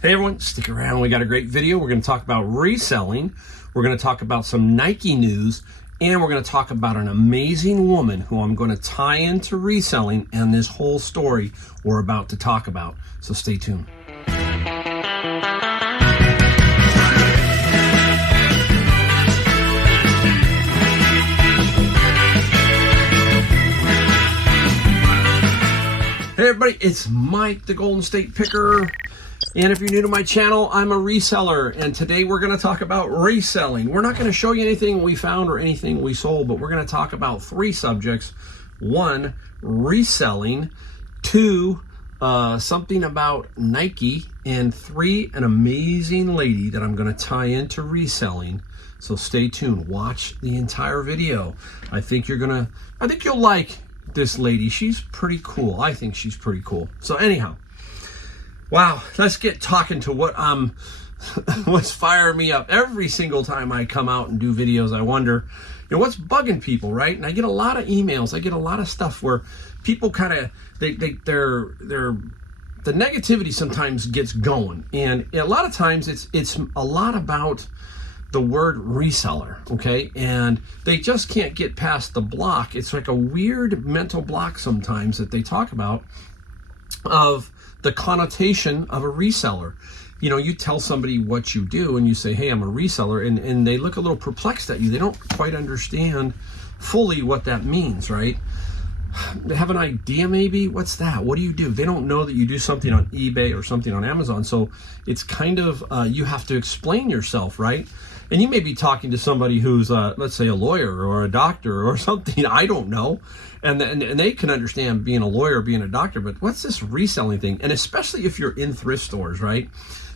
Hey everyone, stick around. We got a great video. We're going to talk about reselling. We're going to talk about some Nike news, and we're going to talk about an amazing woman who I'm going to tie into reselling and this whole story we're about to talk about. So stay tuned. Hey everybody, it's Mike, the Golden State Picker. And if you're new to my channel, I'm a reseller, and today we're going to talk about reselling. We're not going to show you anything we found or anything we sold, but we're going to talk about three subjects. One, reselling. Two, something about Nike. And three, an amazing lady that I'm going to tie into reselling. So stay tuned. Watch the entire video. I think you'll like this lady. She's pretty cool. I think she's pretty cool. So anyhow, wow, let's get talking to what's firing me up. Every single time I come out and do videos, I wonder, what's bugging people, right? And I get a lot of emails. I get a lot of stuff where people kind of, the negativity sometimes gets going. And a lot of times it's a lot about the word reseller, okay? And they just can't get past the block. It's like a weird mental block sometimes that they talk about of the connotation of a reseller. You tell somebody what you do and you say, hey, I'm a reseller, and they look a little perplexed at you. They don't quite understand fully what that means, right? They have an idea maybe, what's that? What do you do? They don't know that you do something on eBay or something on Amazon. So it's kind of, you have to explain yourself, right? And you may be talking to somebody who's, let's say, a lawyer or a doctor or something, I don't know. And they can understand being a lawyer, being a doctor, but what's this reselling thing? And especially if you're in thrift stores, right?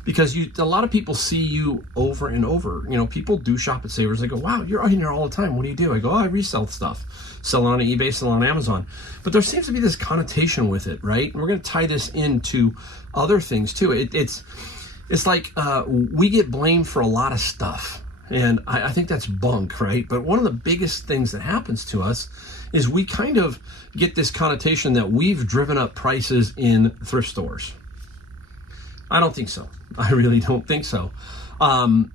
Because a lot of people see you over and over. People do shop at Savers. They go, wow, you're in here all the time. What do you do? I go, I resell stuff. Sell it on eBay, sell it on Amazon. But there seems to be this connotation with it, right? And we're going to tie this into other things too. It's like we get blamed for a lot of stuff. And I think that's bunk, right? But one of the biggest things that happens to us is we kind of get this connotation that we've driven up prices in thrift stores. I don't think so. I really don't think so. And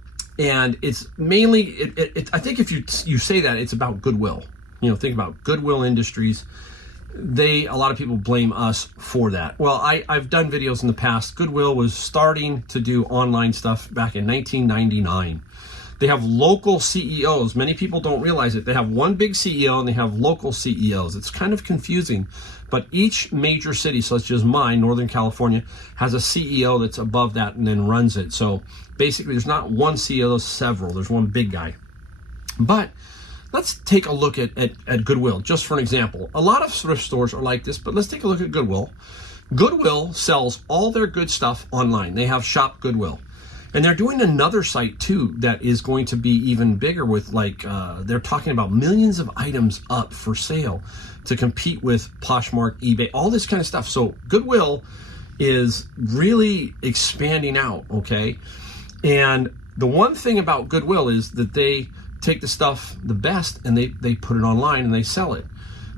it's mainly, I think if you say that, it's about Goodwill. Think about Goodwill Industries. A lot of people blame us for that. Well, I've done videos in the past. Goodwill was starting to do online stuff back in 1999. They have local CEOs. Many people don't realize it. They have one big CEO and they have local CEOs. It's kind of confusing, but each major city, such as mine, Northern California, has a CEO that's above that and then runs it. So basically there's not one CEO, there's several. There's one big guy. But let's take a look at Goodwill, just for an example. A lot of thrift stores are like this, but let's take a look at Goodwill. Goodwill sells all their good stuff online. They have Shop Goodwill. And they're doing another site too that is going to be even bigger with they're talking about millions of items up for sale to compete with Poshmark, eBay, all this kind of stuff. So Goodwill is really expanding out, okay? And the one thing about Goodwill is that they take the stuff, the best, and they put it online and they sell it.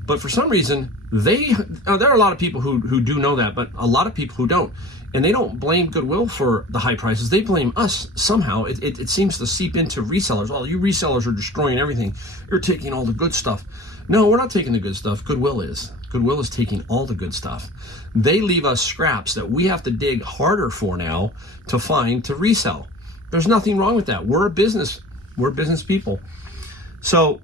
But for some reason, there are a lot of people who do know that, but a lot of people who don't. And they don't blame Goodwill for the high prices. They blame us somehow. It seems to seep into resellers. Oh, you resellers are destroying everything. You're taking all the good stuff. No, we're not taking the good stuff. Goodwill is. Goodwill is taking all the good stuff. They leave us scraps that we have to dig harder for now to find to resell. There's nothing wrong with that. We're a business. We're business people. So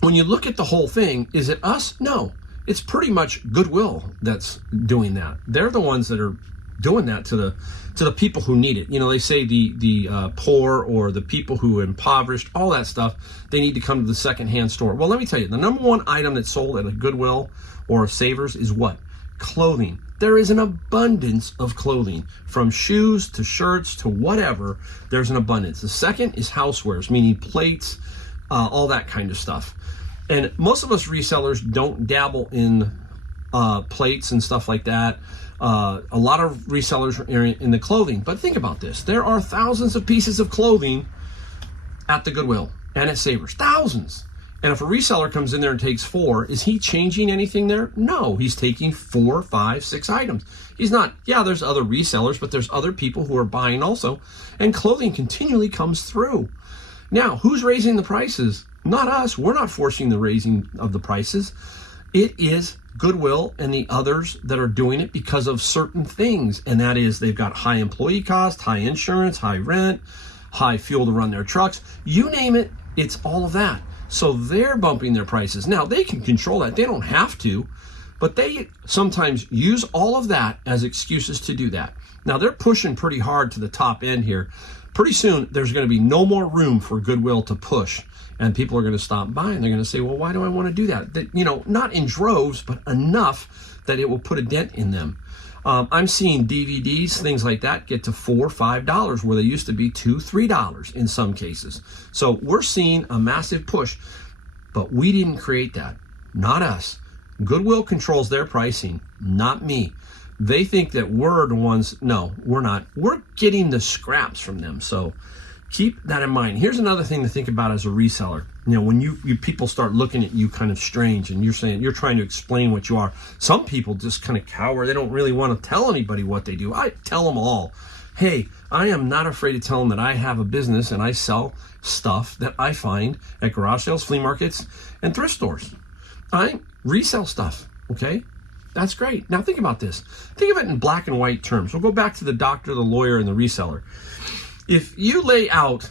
when you look at the whole thing, is it us? No. It's pretty much Goodwill that's doing that. They're the ones that are doing that to the people who need it. They say the poor or the people who are impoverished, all that stuff, they need to come to the secondhand store. Well, let me tell you, the number one item that's sold at a Goodwill or a Savers is what? Clothing. There is an abundance of clothing, from shoes to shirts to whatever. There's an abundance. The second is housewares, meaning plates, all that kind of stuff. And most of us resellers don't dabble in plates and stuff like that. A lot of resellers are in the clothing, but think about this. There are thousands of pieces of clothing at the Goodwill and at Savers, thousands. And if a reseller comes in there and takes 4, is he changing anything there? No, he's taking 4, 5, 6 items. He's not, yeah, there's other resellers, but there's other people who are buying also. And clothing continually comes through. Now, who's raising the prices? Not us. We're not forcing the raising of the prices. It is Goodwill and the others that are doing it because of certain things. And that is they've got high employee cost, high insurance, high rent, high fuel to run their trucks. You name it, it's all of that. So they're bumping their prices. Now, they can control that. They don't have to, but they sometimes use all of that as excuses to do that. Now, they're pushing pretty hard to the top end here. Pretty soon, there's going to be no more room for Goodwill to push, and people are going to stop buying. They're going to say, well, why do I want to do that? That, you know, not in droves, but enough that it will put a dent in them. I'm seeing DVDs, things like that, get to $4, $5 where they used to be $2, $3 in some cases. So we're seeing a massive push, but we didn't create that. Not us. Goodwill controls their pricing, not me. They think that we're the ones. No, we're not. We're getting the scraps from them. So keep that in mind. Here's another thing to think about as a reseller. You know, when you people start looking at you kind of strange and you're saying you're trying to explain what you are. Some people just kind of cower. They don't really want to tell anybody what they do. I tell them all, hey, I am not afraid to tell them that I have a business and I sell stuff that I find at garage sales, flea markets, and thrift stores. I resell stuff, okay? That's great. Now think about this. Think of it in black and white terms. We'll go back to the doctor, the lawyer, and the reseller. If you lay out,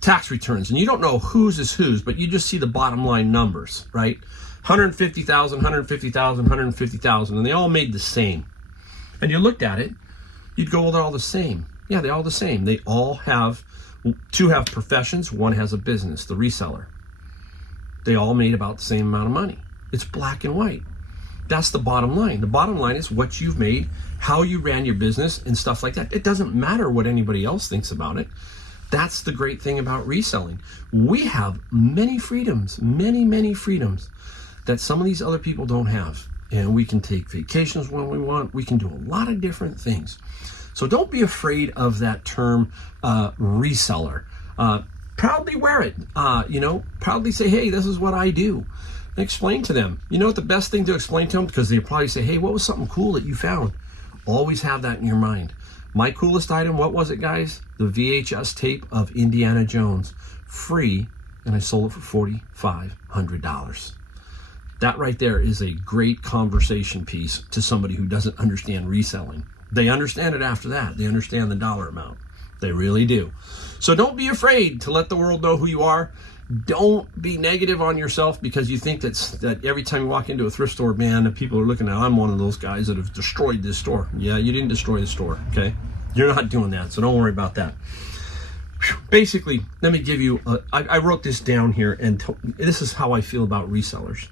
tax returns, and you don't know whose is whose, but you just see the bottom line numbers, right? 150,000, 150,000, 150,000, and they all made the same. And you looked at it, you'd go, well, they're all the same. Yeah, they're all the same. They all have, 2 have professions, 1 has a business, the reseller. They all made about the same amount of money. It's black and white. That's the bottom line. The bottom line is what you've made, how you ran your business, and stuff like that. It doesn't matter what anybody else thinks about it. That's the great thing about reselling. We have many freedoms, many freedoms that some of these other people don't have. And we can take vacations when we want. We can do a lot of different things. So don't be afraid of that term reseller. Proudly wear it. Proudly say, hey, this is what I do. And explain to them. You know what the best thing to explain to them? Because they'll probably say, hey, what was something cool that you found? Always have that in your mind. My coolest item, what was it, guys? The VHS tape of Indiana Jones. Free, and I sold it for $4,500. That right there is a great conversation piece to somebody who doesn't understand reselling. They understand it after that. They understand the dollar amount. They really do. So don't be afraid to let the world know who you are. Don't be negative on yourself because you think that every time you walk into a thrift store, man, the people are looking at, I'm one of those guys that have destroyed this store. Yeah, you didn't destroy the store, okay? You're not doing that, so don't worry about that. Basically, let me give you, I wrote this down here, and this is how I feel about resellers.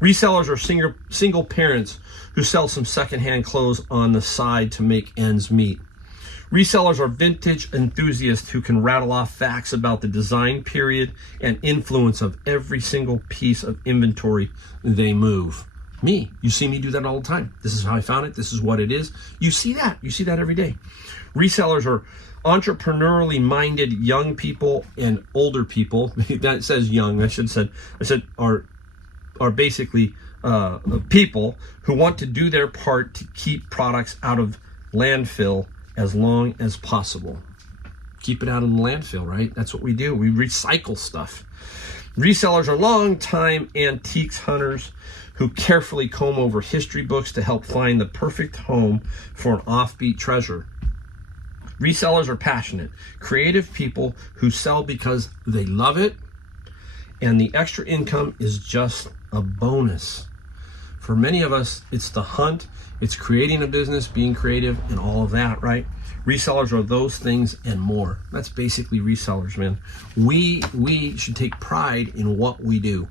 Resellers are single parents who sell some secondhand clothes on the side to make ends meet. Resellers are vintage enthusiasts who can rattle off facts about the design period and influence of every single piece of inventory they move. Me, you see me do that all the time. This is how I found it. This is what it is. You see that. You see that every day. Resellers are entrepreneurially minded young people and older people. That says young. I said are basically people who want to do their part to keep products out of landfill as long as possible. Keep it out of the landfill, right? That's what we do. We recycle stuff. Resellers are long-time antiques hunters who carefully comb over history books to help find the perfect home for an offbeat treasure. Resellers are passionate, creative people who sell because they love it, and the extra income is just a bonus. For many of us, it's the hunt, it's creating a business, being creative, and all of that, right? Resellers are those things and more. That's basically resellers, man. We should take pride in what we do.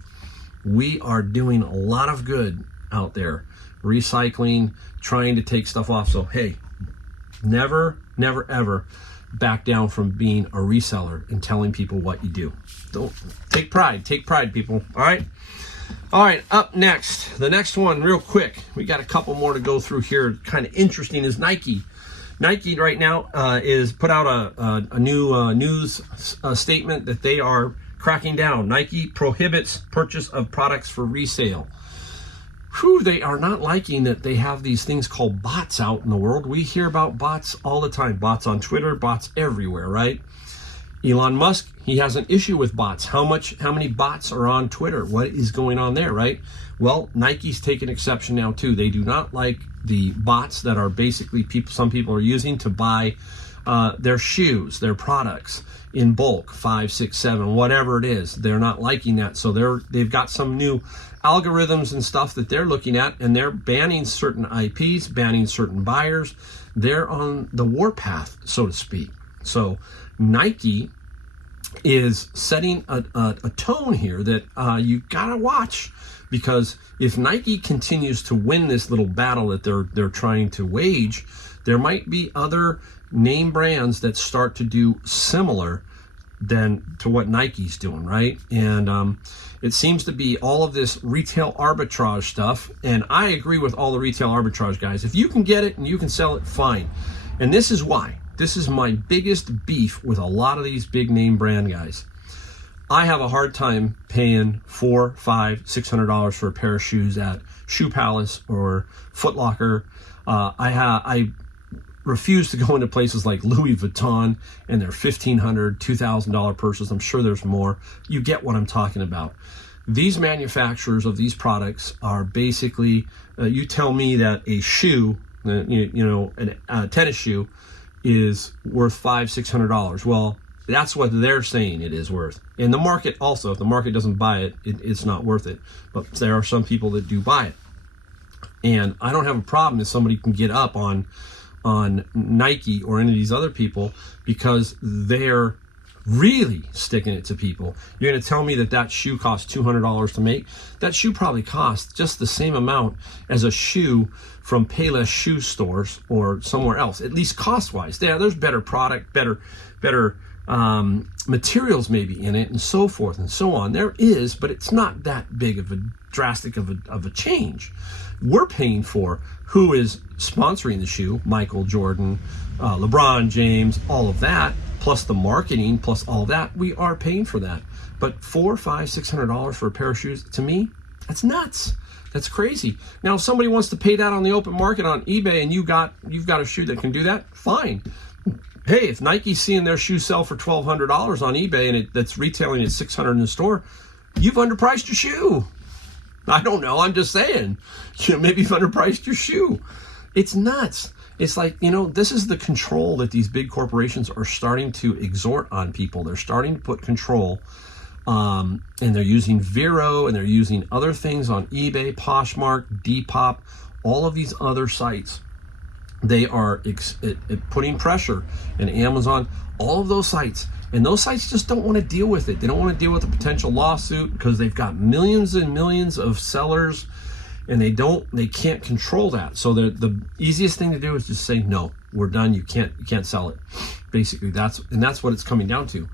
We are doing a lot of good out there, recycling, trying to take stuff off. So, hey, never, ever back down from being a reseller and telling people what you do. Don't take pride, people. All right, up next, the next one real quick. We got a couple more to go through here. Kind of interesting is Nike. Nike right now is put out a new news statement that they are cracking down. Nike prohibits purchase of products for resale. Whew, they are not liking that they have these things called bots out in the world. We hear about bots all the time. Bots on Twitter, bots everywhere, right? Elon Musk, he has an issue with bots. How many bots are on Twitter? What is going on there, right? Well, Nike's taken exception now too. They do not like the bots that are basically some people are using to buy their shoes, their products in bulk, 5, 6, 7, whatever it is. They're not liking that. So they've got some new algorithms and stuff that they're looking at, and they're banning certain IPs, banning certain buyers. They're on the warpath, so to speak. So Nike is setting a tone here that you gotta watch, because if Nike continues to win this little battle that they're trying to wage, there might be other name brands that start to do similar to what Nike's doing, right? And it seems to be all of this retail arbitrage stuff, and I agree with all the retail arbitrage guys. If you can get it and you can sell it, fine. And this is why. This is my biggest beef with a lot of these big name brand guys. I have a hard time paying $400, $500, $600 for a pair of shoes at Shoe Palace or Foot Locker. I refuse to go into places like Louis Vuitton and their $1,500, $2,000 purses. I'm sure there's more. You get what I'm talking about. These manufacturers of these products are basically, you tell me that a shoe, a tennis shoe, is worth $500, $600. Well, that's what they're saying it is worth. And the market also, if the market doesn't buy it, it's not worth it. But there are some people that do buy it. And I don't have a problem if somebody can get up on Nike or any of these other people, because they're really sticking it to people. You're going to tell me that shoe costs $200 to make? That shoe probably costs just the same amount as a shoe from Payless shoe stores or somewhere else, at least cost-wise. There's better product, better materials maybe in it, and so forth and so on. There is, but it's not that big of a drastic of a change. We're paying for who is sponsoring the shoe, Michael Jordan, LeBron James, all of that, plus the marketing, plus all that. We are paying for that. But $400, $500, $600 for a pair of shoes, to me, that's nuts. That's crazy. Now, if somebody wants to pay that on the open market on eBay, and you've got a shoe that can do that, fine. Hey, if Nike's seeing their shoe sell for $1,200 on eBay and that's retailing at $600 in the store, you've underpriced your shoe. I don't know. I'm just saying. Maybe you've underpriced your shoe. It's nuts. It's like, this is the control that these big corporations are starting to exhort on people. They're starting to put control, and they're using Vero, and they're using other things on eBay, Poshmark, Depop, all of these other sites. They are putting pressure, and Amazon, all of those sites. And those sites just don't want to deal with it. They don't want to deal with a potential lawsuit because they've got millions and millions of sellers, and they can't control that. So the easiest thing to do is just say, no, we're done. You can't sell it. Basically, that's what it's coming down to.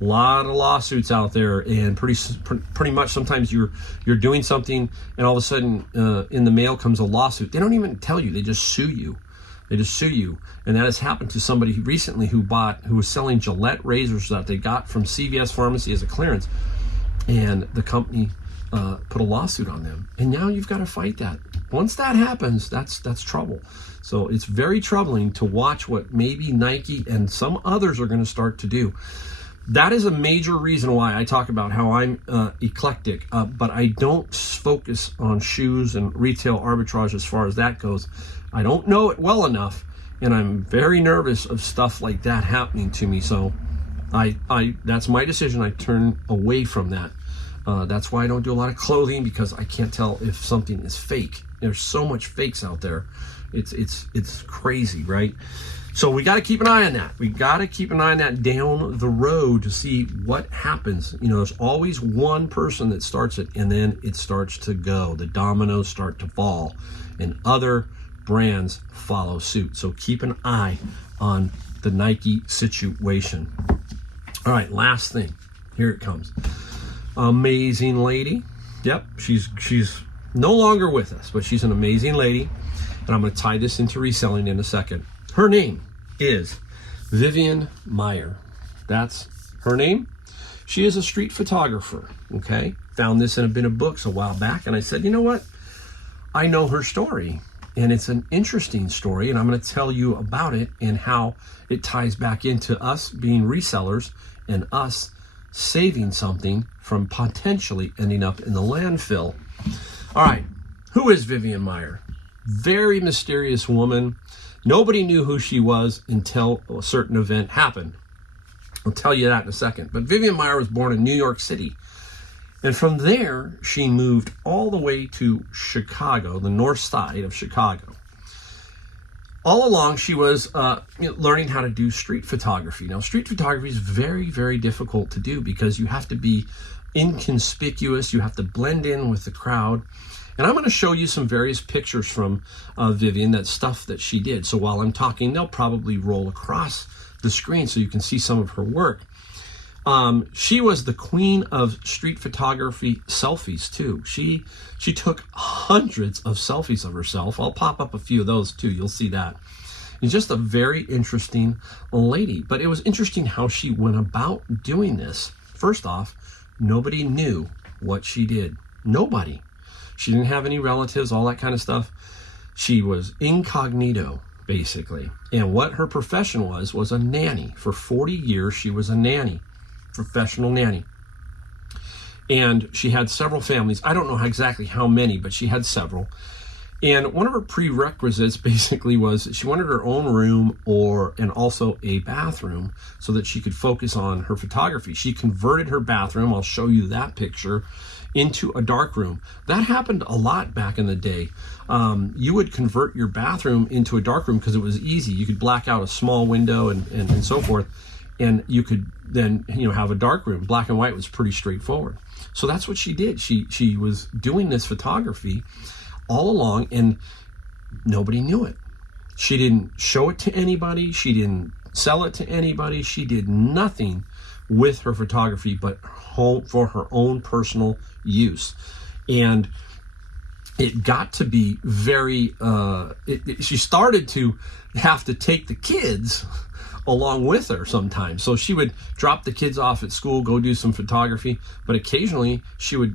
A lot of lawsuits out there, and pretty much sometimes you're doing something, and all of a sudden in the mail comes a lawsuit. They don't even tell you. They just sue you. They just sue you. And that has happened to somebody recently who was selling Gillette razors that they got from CVS Pharmacy as a clearance. And the company put a lawsuit on them. And now you've got to fight that. Once that happens, that's trouble. So it's very troubling to watch what maybe Nike and some others are going to start to do. That is a major reason why I talk about how I'm eclectic, but I don't focus on shoes and retail arbitrage as far as that goes. I don't know it well enough, and I'm very nervous of stuff like that happening to me. So that's my decision. I turn away from that. That's why I don't do a lot of clothing, because I can't tell if something is fake. There's so much fakes out there. It's crazy, right? So we got to keep an eye on that. We got to keep an eye on that down the road to see what happens. There's always one person that starts it, and then it starts to go. The dominoes start to fall, and other brands follow suit. So keep an eye on the Nike situation. All right, last thing. Here it comes. Amazing lady. Yep, she's no longer with us, but she's an amazing lady. And I'm going to tie this into reselling in a second. Her name is Vivian Meyer. That's her name. She is a street photographer, okay? Found this in a bin of books a while back, and I said, you know what? I know her story, and it's an interesting story, and I'm going to tell you about it and how it ties back into us being resellers and us saving something from potentially ending up in the landfill. All right, who is Vivian Maier? Very mysterious woman. Nobody knew who she was until a certain event happened. I'll tell you that in a second. But Vivian Maier was born in New York City. And from there, she moved all the way to Chicago, the north side of Chicago. All along, she was learning how to do street photography. Now, street photography is very, very difficult to do because you have to be inconspicuous. You have to blend in with the crowd. And I'm going to show you some various pictures from Vivian, that stuff that she did. So while I'm talking, they'll probably roll across the screen so you can see some of her work. She was the queen of street photography selfies too. She took hundreds of selfies of herself. I'll pop up a few of those too. You'll see that. It's just a very interesting lady. But it was interesting how she went about doing this. First off, nobody knew what she did. Nobody. She didn't have any relatives, all that kind of stuff. She was incognito, basically. And what her profession was a nanny. For 40 years, she was a nanny, professional nanny. And she had several families. I don't know exactly how many, but she had several. And one of her prerequisites basically was that she wanted her own room and also a bathroom so that she could focus on her photography. She converted her bathroom, I'll show you that picture, into a dark room. That happened a lot back in the day. You would convert your bathroom into a dark room because it was easy. You could black out a small window and so forth, and you could then have a dark room. Black and white was pretty straightforward. So that's what she did. She was doing this photography all along, and nobody knew it. She didn't show it to anybody. She didn't sell it to anybody. She did nothing with her photography but for her own personal use. And it got to be very she started to have to take the kids along with her sometimes. So she would drop the kids off at school, go do some photography, but occasionally she would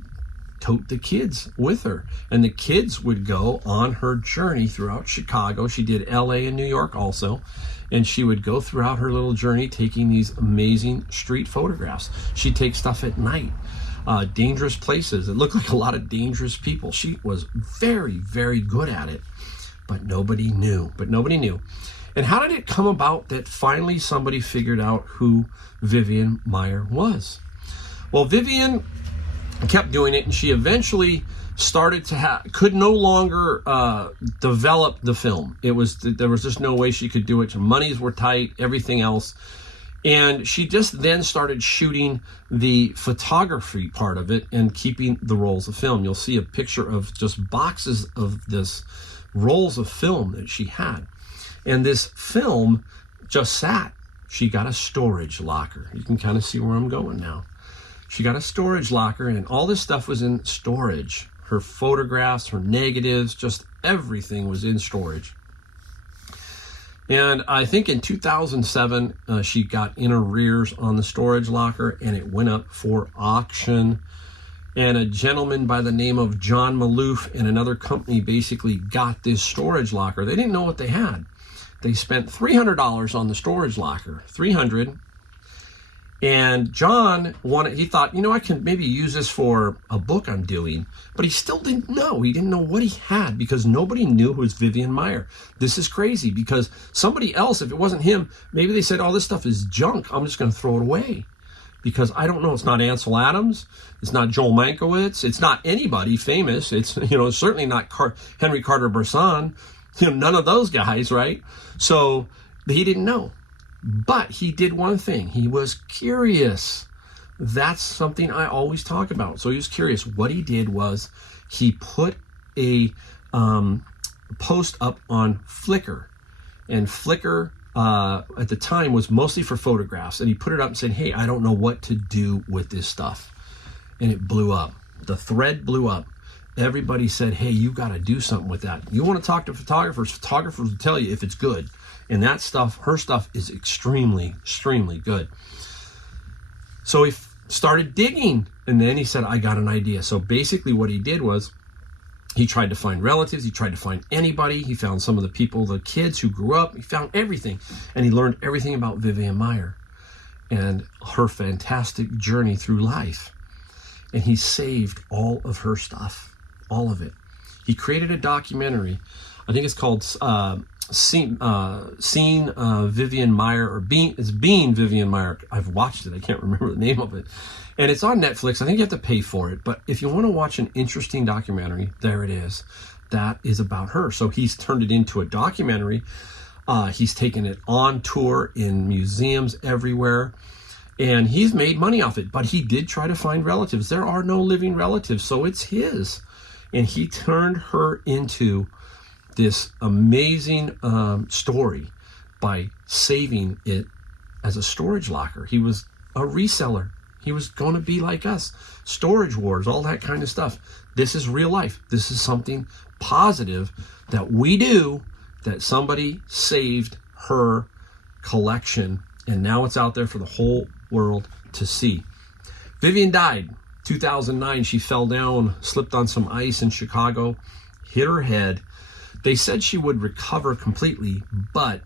tote the kids with her, and the kids would go on her journey throughout Chicago. She did LA and New York also, and she would go throughout her little journey taking these amazing street photographs. She'd take stuff at night, dangerous places. It looked like a lot of dangerous people. She was very, very good at it, but nobody knew. And how did it come about that finally somebody figured out who Vivian Maier was? Well, Vivian kept doing it, and she eventually started to could no longer develop the film. There was just no way she could do it. Her monies were tight, everything else. And she just then started shooting the photography part of it and keeping the rolls of film. You'll see a picture of just boxes of this rolls of film that she had. And this film just sat. She got a storage locker. You can kind of see where I'm going now. She got a storage locker, and all this stuff was in storage. Her photographs, her negatives, just everything was in storage. And I think in 2007, she got in arrears on the storage locker, and it went up for auction. And a gentleman by the name of John Maloof and another company basically got this storage locker. They didn't know what they had. They spent $300 on the storage locker, $300. And John he thought, I can maybe use this for a book I'm doing, but he still didn't know. He didn't know what he had because nobody knew who was Vivian Maier. This is crazy because somebody else, if it wasn't him, maybe they said, oh, this stuff is junk. I'm just going to throw it away because I don't know. It's not Ansel Adams. It's not Joel Mankiewicz. It's not anybody famous. It's, certainly not Henry Carter Bresson. None of those guys, right? So he didn't know. But he did one thing. He was curious. That's something I always talk about. So he was curious. What he did was he put a post up on Flickr. And Flickr at the time was mostly for photographs. And he put it up and said, hey, I don't know what to do with this stuff. And it blew up. The thread blew up. Everybody said, hey, you got to do something with that. You want to talk to photographers? Photographers will tell you if it's good. And that stuff, her stuff is extremely, extremely good. So he started digging. And then he said, I got an idea. So basically what he did was he tried to find relatives. He tried to find anybody. He found some of the people, the kids who grew up. He found everything. And he learned everything about Vivian Maier and her fantastic journey through life. And he saved all of her stuff, all of it. He created a documentary. I think it's called Seeing Vivian Maier, or Being Vivian Maier. I've watched it. I can't remember the name of it. And it's on Netflix. I think you have to pay for it. But if you want to watch an interesting documentary, there it is. That is about her. So he's turned it into a documentary. He's taken it on tour in museums everywhere. And he's made money off it. But he did try to find relatives. There are no living relatives, so it's his. And he turned her into this amazing story by saving it as a storage locker. He was a reseller. He was going to be like us. Storage wars, all that kind of stuff. This is real life. This is something positive that we do, that somebody saved her collection, and now it's out there for the whole world to see. Vivian died 2009. She fell down, slipped on some ice in Chicago, hit her head. They said she would recover completely, but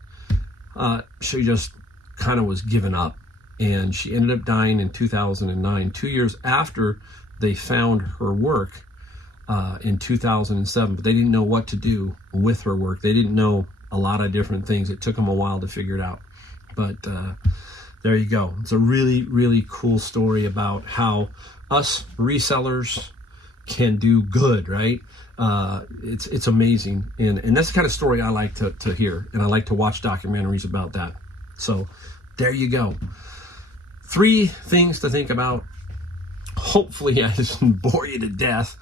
she just kind of was given up. And she ended up dying in 2009, 2 years after they found her work in 2007. But they didn't know what to do with her work. They didn't know a lot of different things. It took them a while to figure it out. But there you go. It's a really, really cool story about how us resellers can do good, right? It's amazing. And that's the kind of story I like to hear. And I like to watch documentaries about that. So there you go. 3 things to think about. Hopefully I didn't bore you to death.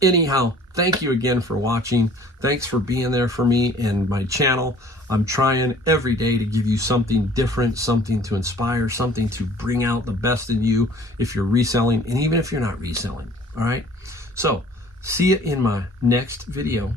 Anyhow, thank you again for watching. Thanks for being there for me and my channel. I'm trying every day to give you something different, something to inspire, something to bring out the best in you if you're reselling, and even if you're not reselling. All right? So, see you in my next video.